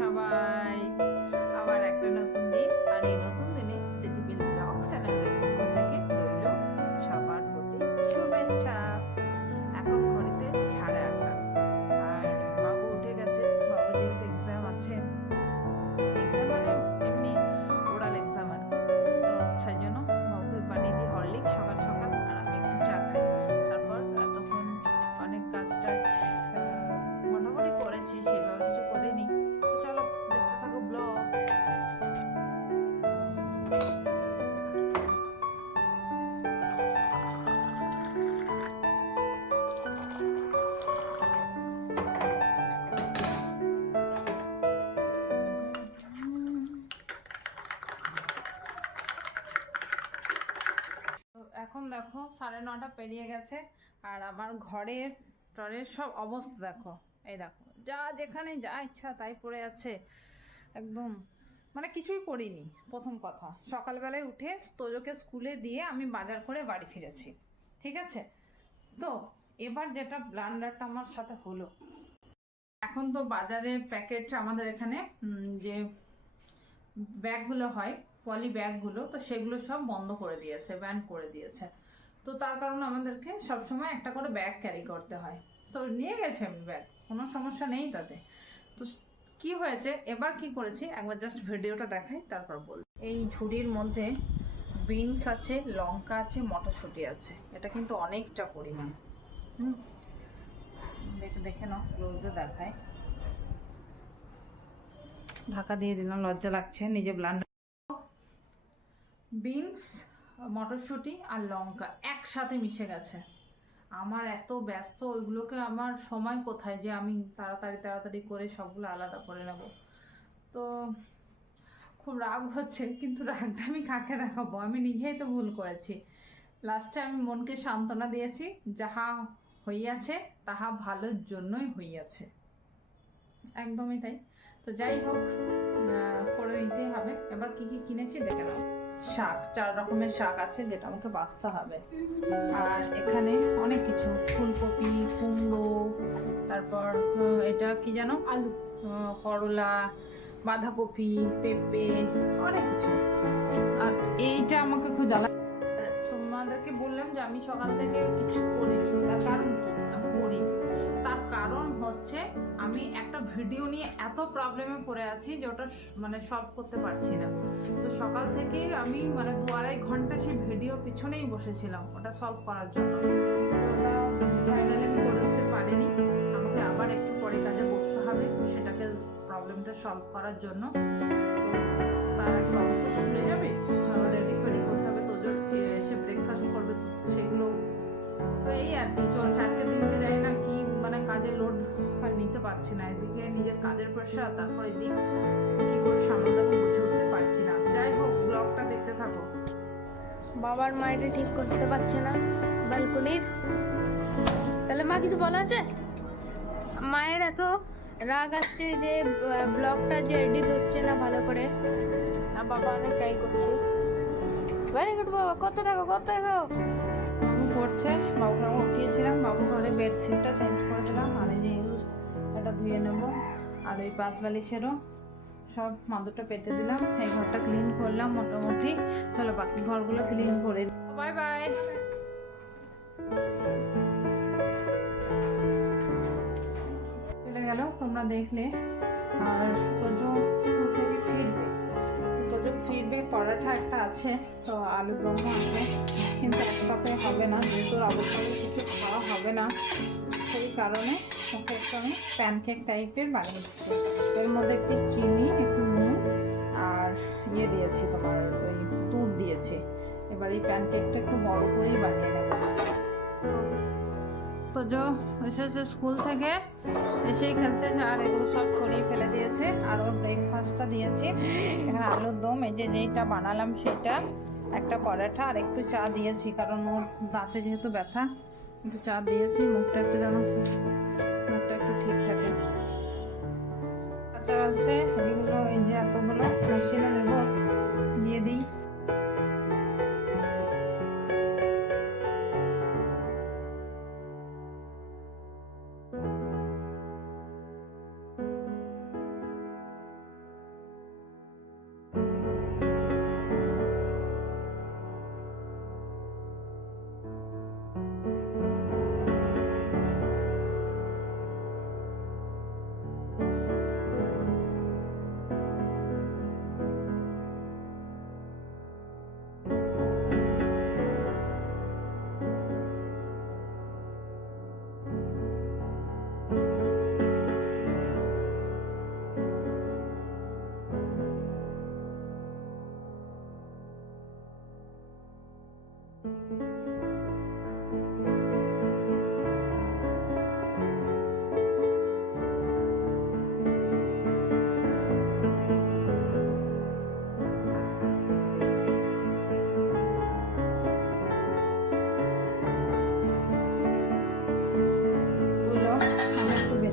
সবাই, আবার একটা নতুন দিন। আর এই নতুন দিনে সিটিভিল ব্লগ চ্যানেলের পক্ষ থেকে রইল সবার প্রতি শুভেচ্ছা। এখন ঘড়িতে 8:30, আর বাবু উঠে গেছে। বাবু যেহেতু এক্সাম আছে, এক্সাম মানে এমনি ওরাল এক্সাম আর কি, তো সেই জন্য বাবুকে বানিয়ে দিই হরলিক্স সকাল সকাল, আর আমি একটু চা খাই। তারপর এতক্ষণ অনেক কাজ টাজ মোটামুটি করেছি, সেভাবে কিছু করিনি। তো চলো দেখতে থাকো ব্লগ। এখন দেখো 9:30 পেরিয়ে গেছে, আর আমার ঘরের টরের সব অবস্থা দেখো। এই দেখো, যা যেখানে যা ইচ্ছা তাই পড়ে আছে একদম, মানে কিছুই করিনি। প্রথম কথা, সকালবেলায় উঠে তোজোকে স্কুলে দিয়ে আমি বাজার করে বাড়ি ফিরেছি, ঠিক আছে? তো এবার যেটা ব্লান্ডারটা আমার সাথে হলো, এখন তো বাজারে প্যাকেট আমাদের এখানে যে ব্যাগগুলো হয়, পলি ব্যাগগুলো, তো সেগুলো সব বন্ধ করে দিয়েছে, ব্যান করে দিয়েছে। তো তার কারণে আমাদেরকে সবসময় একটা করে ব্যাগ ক্যারি করতে হয়। তো নিয়ে গেছে আমি ব্যাগ, কোনো সমস্যা নেই তাতে। তো কি হয়েছে, এবার কি করেছি একবার জাস্ট ভিডিওটা দেখাই, তারপর বল। এই ঝুড়ির মধ্যে বিনস আছে, লঙ্কা আছে, মটরশুঁটি আছে। এটা কিন্তু অনেকটা পরিমাণ। দেখে দেখে নাও, ক্লোজে দেখায়। ঢাকা দিয়ে দিলাম, লজ্জা লাগছে নিজে। ব্লান্ডার, বিনস, মটরশুঁটি আর লঙ্কা একসাথে মিশে গেছে। আমার এত ব্যস্ত, ওইগুলোকে আমার সময় কোথায় যে আমি তাড়াতাড়ি করে সবগুলো আলাদা করে নেব। তো খুব রাগ হচ্ছে, কিন্তু রাগটা আমি কাকে দেখাবো? আমি নিজেই তো ভুল করেছি। লাস্টে আমি মনকে সান্ত্বনা দিয়েছি, যাহা হইয়াছে তাহা ভালোর জন্যই হইয়াছে। একদমই তাই। তো যাই হোক, করে নিতেই হবে। এবার কি কি কিনেছি দেখে নাও। শাক, 4 রকমের শাক আছে, যেটা আমাকে বাছতে হবে। আর এখানে অনেক কিছু, ফুলকপি, কুমড়ো, তারপর এটা কি জানো, আলু, করলা, বাঁধাকপি, পেঁপে, অনেক কিছু। আর এইটা আমাকে খুব জ্বালা। তোমাদেরকে বললাম যে আমি সকাল থেকে কিছু করিনি, তার কারণ কি আমি করিনি? তার কারণ হচ্ছে আমি একটা ভিডিও নিয়ে এত প্রবলেমে পড়ে আছি যে ওটা মানে সলভ করতে পারছি না। তো সকাল থেকেই আমি মানে 2-2.5 ঘন্টা সেই ভিডিও পিছনেই বসেছিলাম ওটা সলভ করার জন্য। তো ওটা ফাইনালি আমি করে উঠতে পারিনি। আমাকে আবার একটু পরে কাজে বসতে হবে সেটাকে, প্রবলেমটা সলভ করার জন্য। তো তার আগে বাবু তো স্কুলে যাবে, রেডি ফেডি করতে হবে, তোজোর এসে ব্রেকফাস্ট করবে, তো সেগুলো। তো এই আর কি চলছে আজকের দিনটা। যাই না কি মানে কাজের লোড নিতে পারছি না, এদিকে নিজের কাজের প্রেশার, তারপর এদিক কি করে সামনে দেবো বুঝে উঠতে পারছি না। যাই হোক, ব্লগটা দেখতে থাকো। বাবার মাইটা ঠিক করতে পারছে না ব্যালকনির, তাহলে মা কিছু বলা আছে? মায়ের এত রাগ আসছে যে ব্লগটা যে এডিট হচ্ছে না ভালো করে, আর বাবা অনেক ট্রাই করছে। ভেরি গুড বাবা, কত টাকা বাবু করছে। বাবুকে উঠিয়েছিলাম, বাবু ঘরে বেডশিটটা চেঞ্জ করে দিলাম, আর এই যে এটা ধুয়ে নেবো। আর ওই পাশ বালিশেরও সব মাদুরটা পেতে দিলাম। এই ঘরটা ক্লিন করলাম মোটামুটি। চলো বাকি ঘরগুলো ক্লিন করে দিই। Bye bye. চলে গেল, তোমরা দেখলে। আর তোজো স্কুল থেকে ফিরবে, তোজো ফিরবে, পরাঠা একটা আছে, তো আলু দমও আছে, কিন্তু একসাথে হবে না, যেহেতু অবশ্যই কিছু খাওয়া হবে না, সেই কারণে ওকে একটু আমি প্যানকেক টাইপের বানিয়ে দিচ্ছি। এর মধ্যে একটু চিনি, একটু নুন আর ইয়ে দিয়েছি, তোমার ওই দুধ দিয়েছি। এবার এই প্যানকেকটা একটু বড় করেই বানিয়ে নেব। তো এসেছে স্কুল থেকে, এসেই খেলতেছে, আর এগুলো সব ছড়িয়ে ফেলে দিয়েছে। আর ওর ব্রেকফাস্টটা দিয়েছি, এখানে আলুর দম, এই যে যেইটা বানালাম সেটা, একটা পরোটা আর একটু চা দিয়েছি, কারণ ওর দাঁতে যেহেতু ব্যথা, একটু চা দিয়েছি, মুখটা একটু যেন মুখটা একটু ঠিক থাকে। আচ্ছা আছে এগুলো, এই যে এতগুলো মেশিনে দেবো, দিয়ে দিই।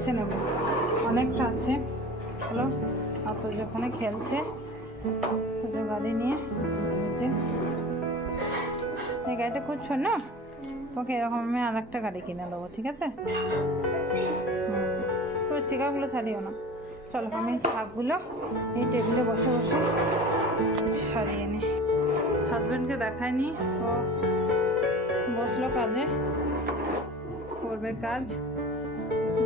বেছে নেব, অনেকটা আছে। হলো আর তো যেখানে খেলছে তোদের গাড়ি নিয়ে, এই গাড়িটা খুঁজছো না, তোকে এরকম আমি আর একটা গাড়ি কিনে দেবো, ঠিক আছে? তুমি স্টিকারগুলো ছাড়িও না। চলো আমি শাকগুলো এই টেবিলে বসে বসে ছাড়িয়ে নিই। হাজব্যান্ডকে দেখায়নি, ও বসলো কাজে, করবে কাজ।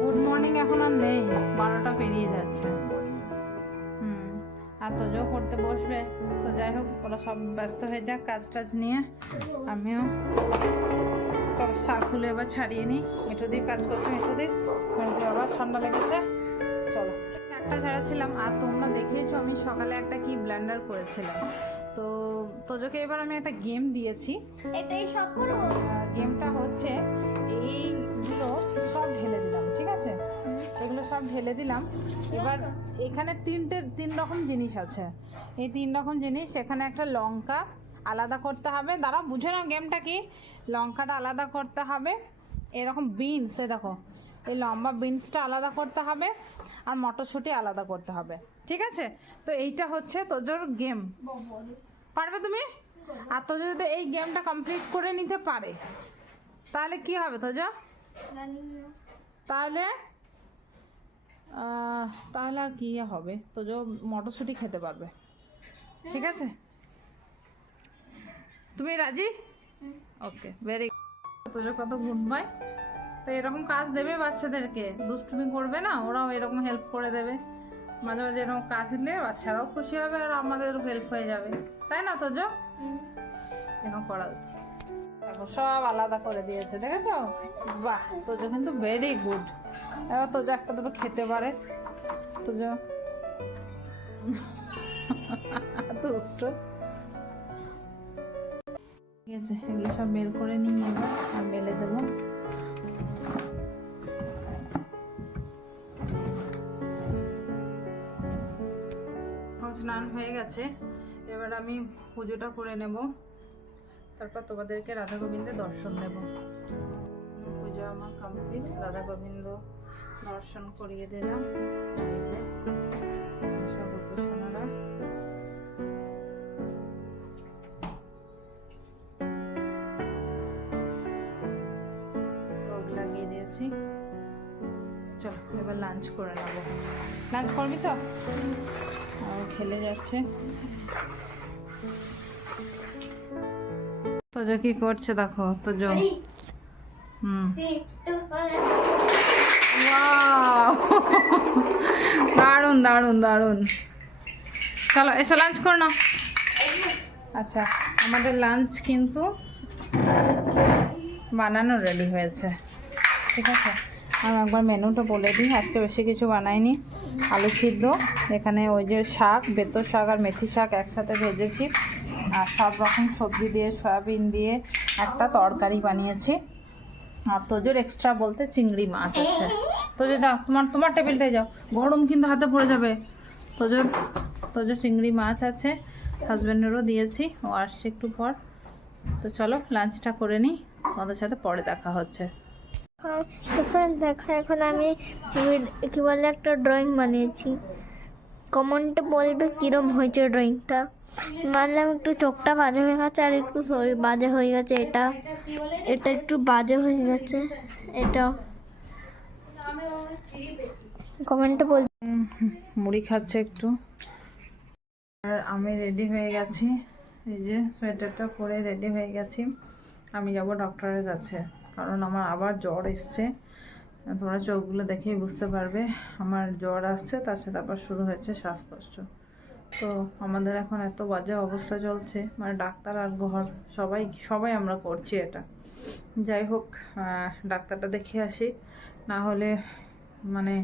গুড মর্নিং এখন আর নেই, 12টা পেরিয়ে যাচ্ছে। আর তোজও করতে বসবে, তো যাই হোক ওরা সব ব্যস্ত হয়ে যাক কাজ টাজ নিয়ে। আমিও চলো শাকগুলো এবার ছাড়িয়ে নিই। একটু দিয়ে কাজ করছো, একটু দিয়ে আবার ঠান্ডা লেগেছে। চলো একটা ছাড়াছিলাম, আর তোমরা দেখেইছো আমি সকালে একটা কি ব্লেন্ডার করেছিলাম। তো তোজোকে এবার আমি একটা গেম দিয়েছি, এটাই সব করো। গেমটা হচ্ছে এইগুলো সব ঢেলে দিলাম, ঠিক আছে? এগুলো সব ঢেলে দিলাম। এবার এখানে তিন রকম জিনিস আছে, এই 3 রকম জিনিস। এখানে একটা লঙ্কা আলাদা করতে হবে, দাঁড়া বুঝে নাও গেমটা কি। লঙ্কাটা আলাদা করতে হবে, এরকম বিনস, দেখো এই লম্বা বিনসটা আলাদা করতে হবে, আর মটরশুঁটি আলাদা করতে হবে, ঠিক আছে? তো এইটা হচ্ছে তোজোর গেম, পারবে তুমি? আর তোজো যদি এই গেমটা কমপ্লিট করে নিতে পারে তাহলে কি হবে তোজো? তাহলে তাহলে আর কি হবে, তোজো মটরশুঁটি খেতে পারবে, ঠিক আছে? তুমি রাজি? ওকে, ভেরি গুড। তোজো কত গুড বয়। তো এরকম কাজ দেবে বাচ্চাদেরকে, দুষ্টুমি করবে না, ওরাও এরকম হেল্প করে দেবে। মাঝে মাঝে এরকম কাজ দিলে বাচ্চারাও খুশি হবে আর আমাদেরও হেল্প হয়ে যাবে, তাই না তোজো? এরকম করা উচিত। দেখো সব আলাদা করে দিয়েছে, দেখেছো? বাহ, তোজো কিন্তু ভেরি গুড। এবার তোজো একটা দুটো খেতে পারে। তোজো দুষ্ট। ঠিক আছে, এগুলো সব বের করে নিয়ে এবার আর মেলে দেবো। স্নান হয়ে গেছে, এবার আমি পুজোটা করে নেব, তারপর তোমাদেরকে রাধা গোবিন্দের দর্শন দেব। পুজো আমার কমপ্লিট, রাধা গোবিন্দ দর্শন করিয়ে দিলাম। সব উপাসনারা ভোগ লাগিয়ে দিয়েছি। চলো এবার লাঞ্চ করে নেবো। লাঞ্চ করবি তো? খেলে যাচ্ছে। তোজো কি করছে দেখো, তোজো দারুন দারুন দারুন। চলো এসো লাঞ্চ করো না। আচ্ছা, আমাদের লাঞ্চ কিন্তু বানানো রেডি হয়েছে, ঠিক আছে? আমি একবার মেনুটা বলে দিই। আজকে বেশি কিছু বানাইনি, আলু সিদ্ধ, এখানে ওই যে শাক, বেতো শাক আর মেথি শাক একসাথে ভেজেছি, আর সব রকম সবজি দিয়ে সয়াবিন দিয়ে একটা তরকারি বানিয়েছি। আর তোজোর এক্সট্রা বলতে চিংড়ি মাছ আছে। তোজো যাও, তোমার টেবিলটায় যাও, গরম কিন্তু হাতে পড়ে যাবে। তোজোর চিংড়ি মাছ আছে, হাজব্যান্ডেরও দিয়েছি, ও আসছে একটু পর। তো চলো লাঞ্চটা করে নিই, তোমাদের সাথে পরে দেখা হচ্ছে। ফ্রেন্ড দেখো, এখন আমি কি বলে একটা ড্রয়িং বানিয়েছি। কমেন্টে বলবে কিরম হয়েছে ড্রয়িংটা। মানলাম একটু চোখটা বাজে হয়ে গেছে, আর একটু শরীর বাজে হয়ে গেছে, এটা একটু বাজে হয়ে গেছে, এটা কমেন্টে বলবে। মুড়ি খাচ্ছে একটু, আর আমি রেডি হয়ে গেছি, এই যে সোয়েটারটা পরে রেডি হয়ে গেছি। আমি যাব ডক্টরের কাছে, কারণ আমার আবার জ্বর এসছে। তোমরা চোখগুলো দেখেই বুঝতে পারবে আমার জ্বর আসছে, তার সাথে আবার শুরু হয়েছে শ্বাসকষ্ট। তো আমাদের এখন এত বাজে অবস্থা চলছে, মানে ডাক্তার আর ঘর সবাই আমরা করছি এটা। যাই হোক, ডাক্তারটা দেখে আসি, না হলে মানে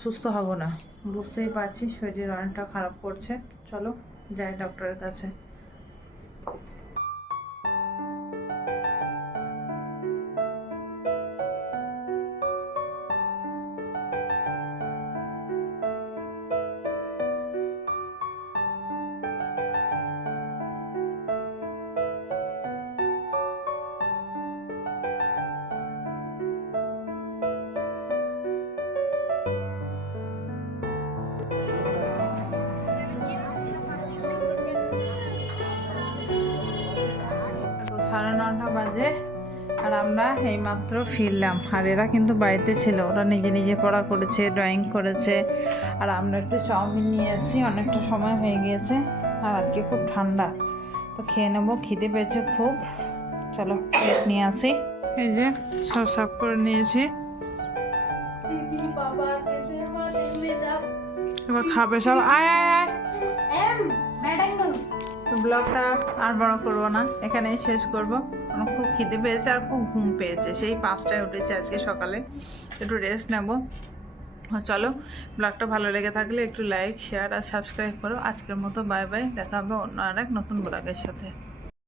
সুস্থ হব না। বুঝতেই পারছি শরীর অনেকটা খারাপ করছে। চলো যাই ডক্টরের কাছে। 9:30 বাজে আর আমরা এইমাত্র ফিরলাম। আর এরা কিন্তু বাড়িতে ছিল, ওরা নিজে নিজে পড়া করেছে, ড্রয়িং করেছে। আর আমরা একটু চাউমিন নিয়ে এসেছি, অনেকটা সময় হয়ে গিয়েছে আর আজকে খুব ঠান্ডা, তো খেয়ে নেবো। খিদে পেয়েছে খুব। চলো প্লেট নিয়ে আসি। এই যে সব সাফ করে নিয়েছি, এবার খাবে সব। আয় আয় আয়। তো ব্লগটা আর বড় করবো না, এখানেই শেষ করবো। আমার খুব খিদে পেয়েছে আর খুব ঘুম পেয়েছে, সেই 5টায় উঠেছে আজকে সকালে। একটু রেস্ট নেবো। চলো, ব্লগটা ভালো লেগে থাকলে একটু লাইক, শেয়ার আর সাবস্ক্রাইব করো। আজকের মতো বাই বাই, দেখা হবে অন্য আর এক নতুন ব্লগের সাথে।